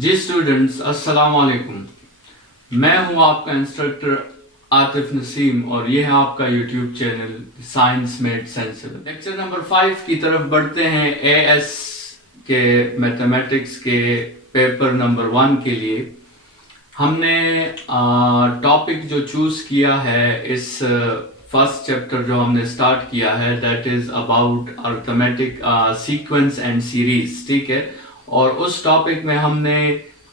जी students, अस्सलाम वालेकुम। मैं हूं आपका इंस्ट्रक्टर आतिफ नसीम और ये है आपका YouTube channel science made sensible. Lecture number 5 की तरफ बढ़ते हैं। एएस के मैथमेटिक्स के पेपर नंबर 1 के लिए हमने टॉपिक जो चूज किया है, इस फर्स्ट चैप्टर जो हमने स्टार्ट किया है, that is about arithmetic sequence and series. ठीक है, और उस टॉपिक में हमने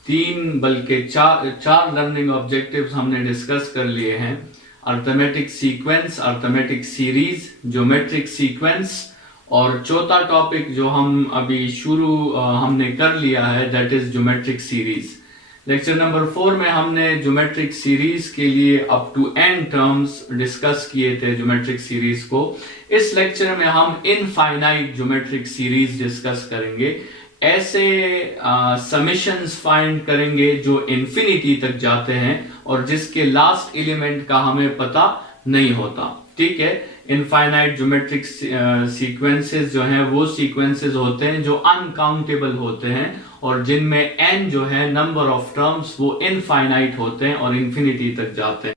3 बल्कि 4 लर्निंग ऑब्जेक्टिव्स हमने डिस्कस कर लिए हैं। Arithmetic sequence, arithmetic series, geometric sequence, और चौथा टॉपिक जो हम अभी शुरू हमने कर लिया है, that is geometric series. Lecture number 4 में हमने ज्योमेट्रिक सीरीज के लिए up to n terms discuss किए थे ज्योमेट्रिक सीरीज को। इस लेक्चर में हम इनफाइनाइट ज्योमेट्रिक सीरीज डिस्कस करेंगे। ऐसे समेशंस फाइंड करेंगे जो इन्फिनिटी तक जाते हैं और जिसके लास्ट एलिमेंट का हमें पता नहीं होता। ठीक है, इनफाइनाइट ज्योमेट्रिक सीक्वेंसेस जो हैं वो सीक्वेंसेस होते हैं जो अनकाउंटेबल होते हैं और जिनमें n जो है नंबर ऑफ टर्म्स वो इनफाइनाइट होते हैं और इन्फिनिटी तक जाते हैं।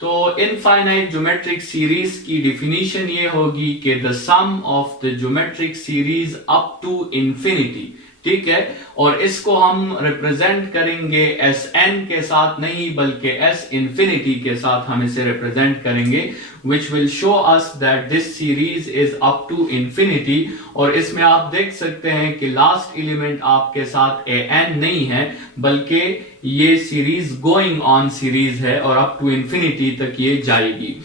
तो इनफाइनाइट ज्योमेट्रिक सीरीज की डिफिनीशन ये होगी कि the sum of the geometric series up to infinity. ठीक है, और इसको हम रिप्रेजेंट करेंगे एस एन के साथ नहीं बल्कि एस इंफिनिटी के साथ हम इसे रिप्रेजेंट करेंगे, which will show us that this series is up to infinity. और इसमें आप देख सकते हैं कि लास्ट एलिमेंट आपके साथ ए एन नहीं है बल्कि ये सीरीज गोइंग ऑन सीरीज है और अप टू इंफिनिटी तक ये जाएगी।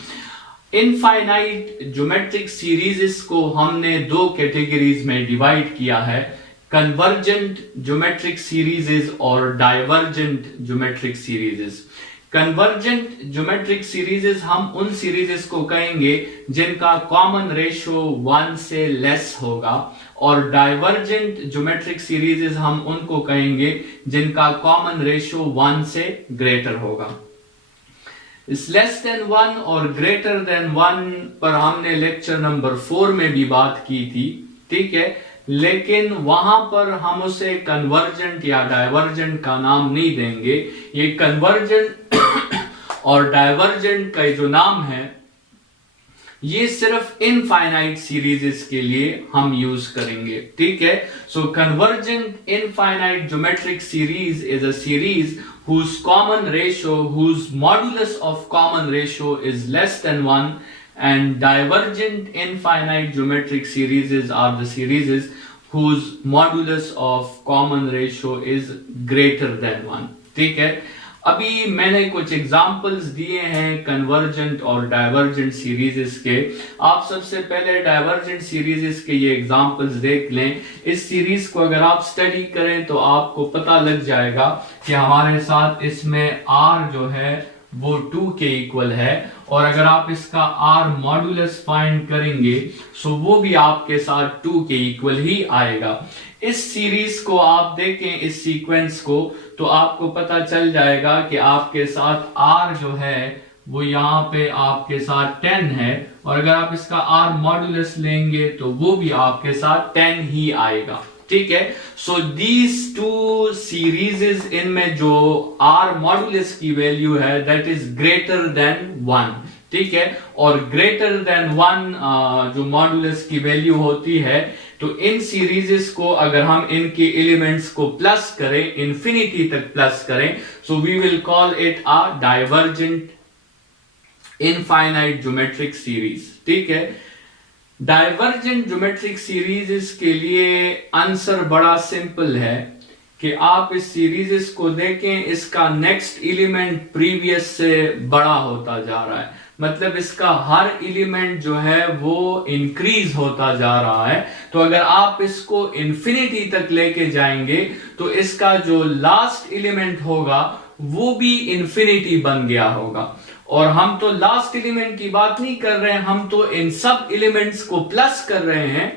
इनफाइनाइट ज्योमेट्रिक सीरीज को हमने 2 कैटेगरीज में डिवाइड किया है, कन्वर्जेंट ज्योमेट्रिक सीरीजेस और डाइवर्जेंट ज्योमेट्रिक सीरीजेस। कन्वर्जेंट ज्योमेट्रिक सीरीजेस हम उन सीरीजेस को कहेंगे जिनका कॉमन रेशियो 1 से लेस होगा, और डाइवर्जेंट ज्योमेट्रिक सीरीजेस हम उनको कहेंगे जिनका कॉमन रेशियो 1 से ग्रेटर होगा। इस लेस देन 1 और ग्रेटर देन 1 पर हमने लेक्चर नंबर 4 में भी बात की थी। ठीक है, लेकिन वहां पर हम उसे कन्वर्जेंट या डाइवर्जेंट का नाम नहीं देंगे। ये कन्वर्जेंट और डाइवर्जेंट का जो नाम है ये सिर्फ इनफाइनाइट सीरीजेस के लिए हम यूज करेंगे। ठीक है, so convergent infinite geometric series is a series whose common ratio, whose modulus of common ratio is less than 1, and divergent infinite geometric series are the series whose modulus of common ratio is greater than 1. ठीक है, अभी मैंने कुछ examples दिए हैं convergent और divergent सीरीजेस के। आप सबसे पहले डाइवर्जेंट सीरीजेस के ये एग्जांपल्स देख लें। इस सीरीज को अगर आप स्टडी करें तो आपको पता लग जाएगा कि हमारे साथ इसमें r जो है वो 2 के इक्वल है, और अगर आप इसका r मॉड्यूलस फाइंड करेंगे सो वो भी आपके साथ 2 के इक्वल ही आएगा। इस सीरीज को आप देखें, इस सीक्वेंस को, तो आपको पता चल जाएगा कि आपके साथ r जो है वो यहाँ पे आपके साथ 10 है, और अगर आप इसका r मॉड्यूलस लेंगे तो वो भी आपके साथ 10 ही आएगा। ठीक है, सो दीज 2 सीरीजेस, इनमें जो r मॉड्यूलस की वैल्यू है दैट इज ग्रेटर देन 1। ठीक है, और ग्रेटर देन 1 जो मॉड्यूलस की वैल्यू होती है, तो इन सीरीजेस को अगर हम इनके एलिमेंट्स को प्लस करें, इंफिनिटी तक प्लस करें, so we will call it a divergent infinite geometric series. ठीक है, डाइवर्जेंट ज्योमेट्रिक सीरीज के लिए आंसर बड़ा सिंपल है कि आप इस सीरीज को देखें, इसका नेक्स्ट एलिमेंट प्रीवियस से बड़ा होता जा रहा है, मतलब इसका हर एलिमेंट जो है वो इंक्रीज होता जा रहा है। तो अगर आप इसको इंफिनिटी तक लेके जाएंगे तो इसका जो लास्ट एलिमेंट होगा वो भी इंफिनिटी बन गया होगा। और हम तो लास्ट एलिमेंट की बात नहीं कर रहे हैं, हम तो इन सब एलिमेंट्स को प्लस कर रहे हैं।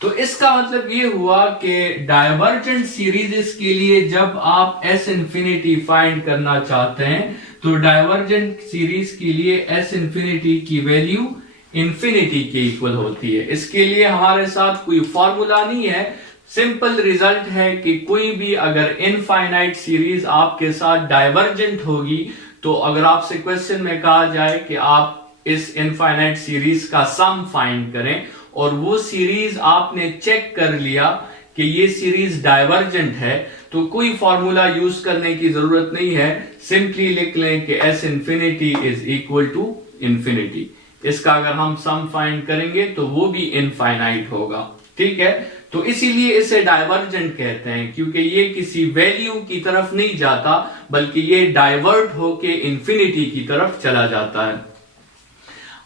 तो इसका मतलब ये हुआ कि डाइवर्जेंट सीरीजेस के लिए जब आप एस इंफिनिटी फाइंड करना चाहते हैं तो डाइवर्जेंट सीरीज के लिए एस इंफिनिटी की वैल्यू इंफिनिटी के इक्वल होती है। इसके लिए हमारे साथ कोई फॉर्मूला नहीं है, सिंपल रिजल्ट है कि कोई भी अगर इनफाइनाइट सीरीज आपके साथ डाइवर्जेंट होगी, तो अगर आपसे क्वेश्चन में कहा जाए कि आप इस इनफाइनाइट सीरीज का सम फाइंड करें और वो सीरीज आपने चेक कर लिया कि ये सीरीज डाइवर्जेंट है, तो कोई फॉर्मूला यूज करने की जरूरत नहीं है, सिंपली लिख लें कि S infinity is equal to infinity. इसका अगर हम सम फाइंड करेंगे तो वो भी इनफाइनाइट होगा, ठीक है। तो इसीलिए इसे डाइवर्जेंट कहते हैं, क्योंकि ये किसी वैल्यू की तरफ नहीं जाता बल्कि ये डाइवर्ट होके इंफिनिटी की तरफ चला जाता है।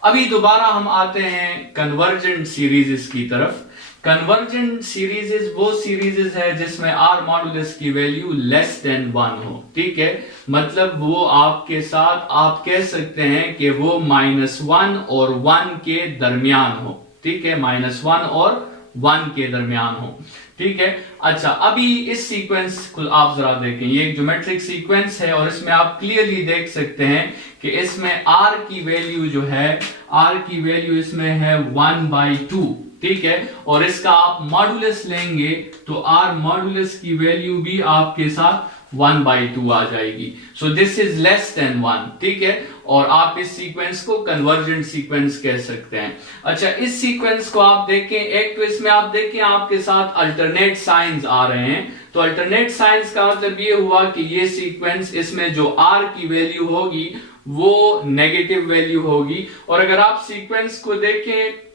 अभी दोबारा हम आते हैं कन्वर्जेंट सीरीज की तरफ। कन्वर्जेंट सीरीज वो सीरीज है जिसमें आर मॉडुलस की वैल्यू लेस देन 1 हो, ठीक है। मतलब वो आपके साथ आप कह सकते हैं कि वो -1 और 1 के दरमियान हो, ठीक है, -1 और 1 के दरमियान हो, ठीक है। अच्छा, अभी इस सीक्वेंस को आप जरा देखें, ये एक ज्योमेट्रिक सीक्वेंस है और इसमें आप क्लियरली देख सकते हैं कि इसमें r की वैल्यू जो है, r की वैल्यू इसमें है 1/2, ठीक है। और इसका आप मॉडुलस लेंगे तो r मॉडुलस की वैल्यू भी आपके साथ 1/2 आ जाएगी। So this is less than 1, ठीक है। और आप इस सीक्वेंस को कन्वर्जेंट सीक्वेंस कह सकते हैं। अच्छा, इस सीक्वेंस को आप देखें, एक तो इसमें आप देखें आपके साथ अल्टरनेट साइंस आ रहे हैं, तो अल्टरनेट साइंस का मतलब ये हुआ कि ये सीक्वेंस, इसमें जो r की वैल्यू होगी वो नेगेटिव वैल्यू होगी। और अगर आप सीक्वेंस को देखें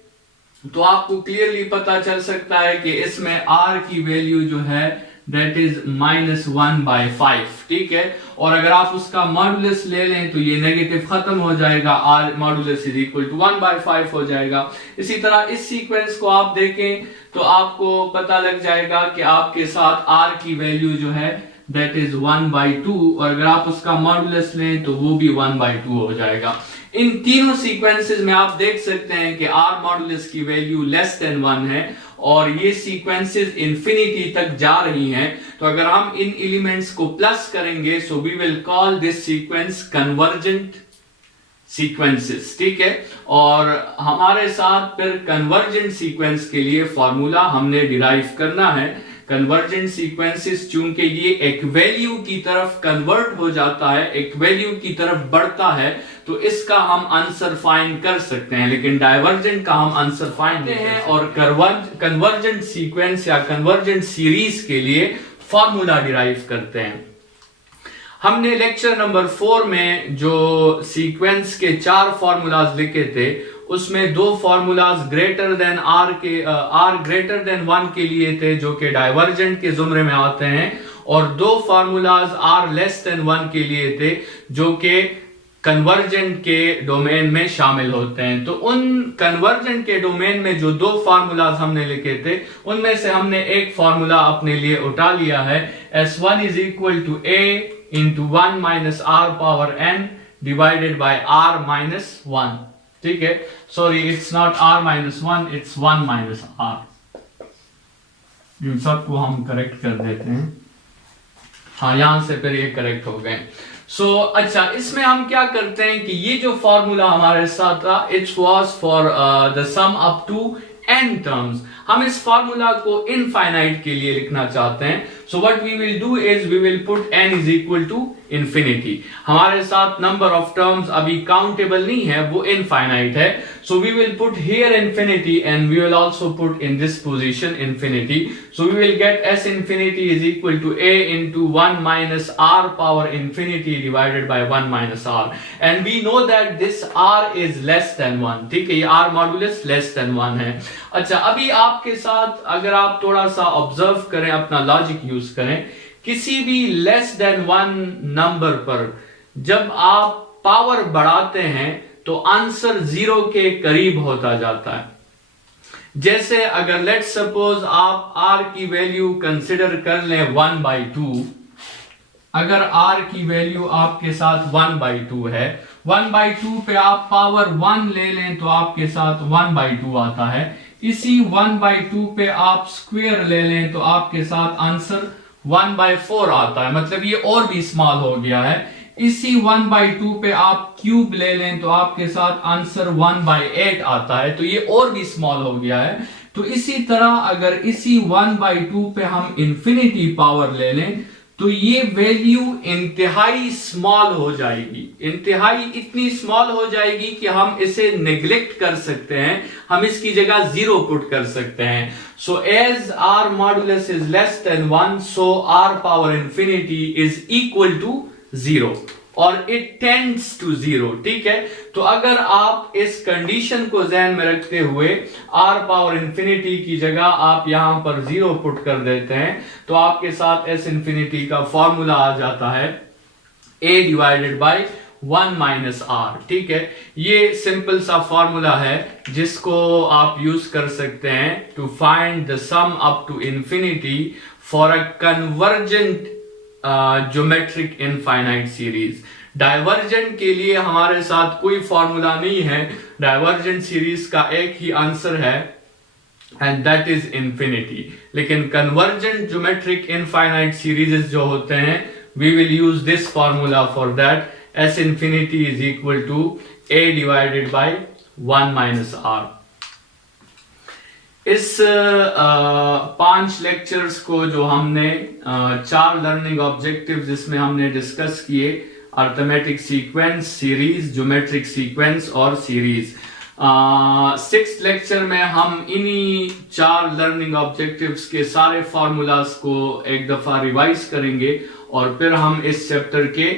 तो आपको क्लियरली पता चल सकता है कि इसमें r की वैल्यू जो है दैट इज -1/5, ठीक है। और अगर आप उसका मॉडुलस ले लें तो ये नेगेटिव खत्म हो जाएगा, r modulus is equal to 1/5 हो जाएगा। इसी तरह इस सीक्वेंस को आप देखें तो आपको पता लग जाएगा कि आपके साथ r की वैल्यू जो है दैट इज 1/2, और अगर आप उसका मॉडुलस लें तो वो भी 1/2 हो जाएगा। इन तीनों सीक्वेंसेस में आप देख सकते हैं कि r मॉडुलस की वैल्यू लेस देन 1 है और ये सीक्वेंसेस इंफिनिटी तक जा रही हैं। तो अगर हम इन एलिमेंट्स को प्लस करेंगे, so we will call this sequence convergent sequences, ठीक है। और हमारे साथ फिर कन्वर्जेंट सीक्वेंस के लिए फॉर्मूला हमने डिराइव करना है। कन्वर्जेंट सीक्वेंसेस चूंकि ये एक वैल्यू की तरफ कन्वर्ट हो जाता है, एक वैल्यू की तरफ बढ़ता है, तो इसका हम आंसर फाइंड कर सकते हैं, लेकिन डाइवर्जेंट का हम आंसर फाइंड करते हैं। और कन्वर्जेंट सीक्वेंस या कन्वर्जेंट सीरीज के लिए फॉर्मूला डिराइव करते हैं। हमने लेक्चर नंबर 4 में जो सीक्वेंस के 4 फॉर्मूलाज लिखे थे, उसमें 2 formulas greater than r greater than 1 के लिए थे जो कि डाइवर्जेंट के जुमरे में आते हैं, और 2 फॉर्मूलाज r लेस देन 1 के लिए थे जो कि कन्वर्जेंट के डोमेन में शामिल होते हैं। तो उन कन्वर्जेंट के डोमेन में जो 2 फार्मूलाज हमने लिखे थे, उनमें से हमने एक फार्मूला अपने लिए उठा लिया है, S1 is equal to a into 1 minus r power n divided by r minus 1, ठीक है। Sorry, it's not r minus 1, it's 1 minus r। इन सबको हम करेक्ट कर देते हैं। हाँ, यहां से फिर ये करेक्ट हो गए। अच्छा, इसमें हम क्या करते हैं कि ये जो फॉर्मूला हमारे साथ था, it was for the sum up to n terms. हम इस फॉर्मूला को इनफाइनाइट के लिए लिखना चाहते हैं। So what we will do is we will put n is equal to infinity. हमारे साथ नंबर ऑफ टर्म्स अभी काउंटेबल नहीं है, वो इनफाइनाइट है। So we will put here infinity and we will also put in this position infinity. So we will get s infinity is equal to a into 1 minus r power infinity divided by 1 minus r, and we know that this r is less than 1, ठीक है, ये r modulus less than 1 है। अच्छा, अभी आपके साथ अगर आप थोड़ा सा ऑब्जर्व करें, अपना लॉजिक यूज करें, किसी भी लेस देन 1 नंबर पर जब आप पावर बढ़ाते हैं तो आंसर 0 के करीब होता जाता है। जैसे अगर लेट्स सपोज आप r की वैल्यू कंसिडर कर लें 1/2, अगर r की वैल्यू आपके साथ 1/2 है, 1/2 पे आप पावर 1 ले लें तो आपके साथ 1/2 आता है। इसी 1/2 पे आप स्क्वायर ले लें तो आपके साथ आंसर 1/4 आता है, मतलब ये और भी स्मॉल हो गया है। इसी 1/2 पे आप क्यूब ले लें तो आपके साथ आंसर 1/8 आता है, तो ये और भी स्मॉल हो गया है। तो इसी तरह अगर इसी 1/2 पे हम इंफिनिटी पावर ले लें तो ये वैल्यू इंतहाई स्मॉल हो जाएगी, इंतहाई इतनी स्मॉल हो जाएगी कि हम इसे नेग्लेक्ट कर सकते हैं, हम इसकी जगह 0 पुट कर सकते हैं। So as R modulus is less than 1, so R power infinity is equal to 0 और इट टेंड्स टू 0। ठीक है, तो अगर आप इस कंडीशन को ध्यान में रखते हुए r पावर इंफिनिटी की जगह आप यहां पर 0 पुट कर देते हैं तो आपके साथ s इंफिनिटी का फॉर्मूला आ जाता है a divided by 1 minus R. ठीक है, ये सिंपल सा फॉर्मूला है जिसको आप यूज कर सकते हैं to find the sum up to infinity for a convergent geometric infinite series. Divergent के लिए हमारे साथ कोई फॉर्मूला नहीं है, डाइवर्जेंट सीरीज का एक ही आंसर है एंड दैट इज इंफिनिटी। लेकिन कन्वर्जेंट ज्योमेट्रिक इनफाइनाइट सीरीज जो होते हैं we will use this formula for that, S infinity is equal to A divided by 1 minus R. इस 5 लेक्चर्स को जो हमने 4 लर्निंग ऑब्जेक्टिव्स जिसमें हमने डिस्कस किए, arithmetic sequence, series, geometric sequence और सीरीज। 6th लेक्चर में हम इन्हीं 4 लर्निंग ऑब्जेक्टिव्स के सारे फॉर्मूलाज को एक दफा रिवाइज करेंगे और फिर हम इस चैप्टर के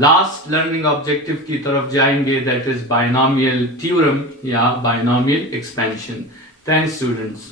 लास्ट लर्निंग ऑब्जेक्टिव की तरफ जाएंगे, दैट इज बायनॉमियल थ्योरम या बायनॉमियल एक्सपेंशन। Thanks, students.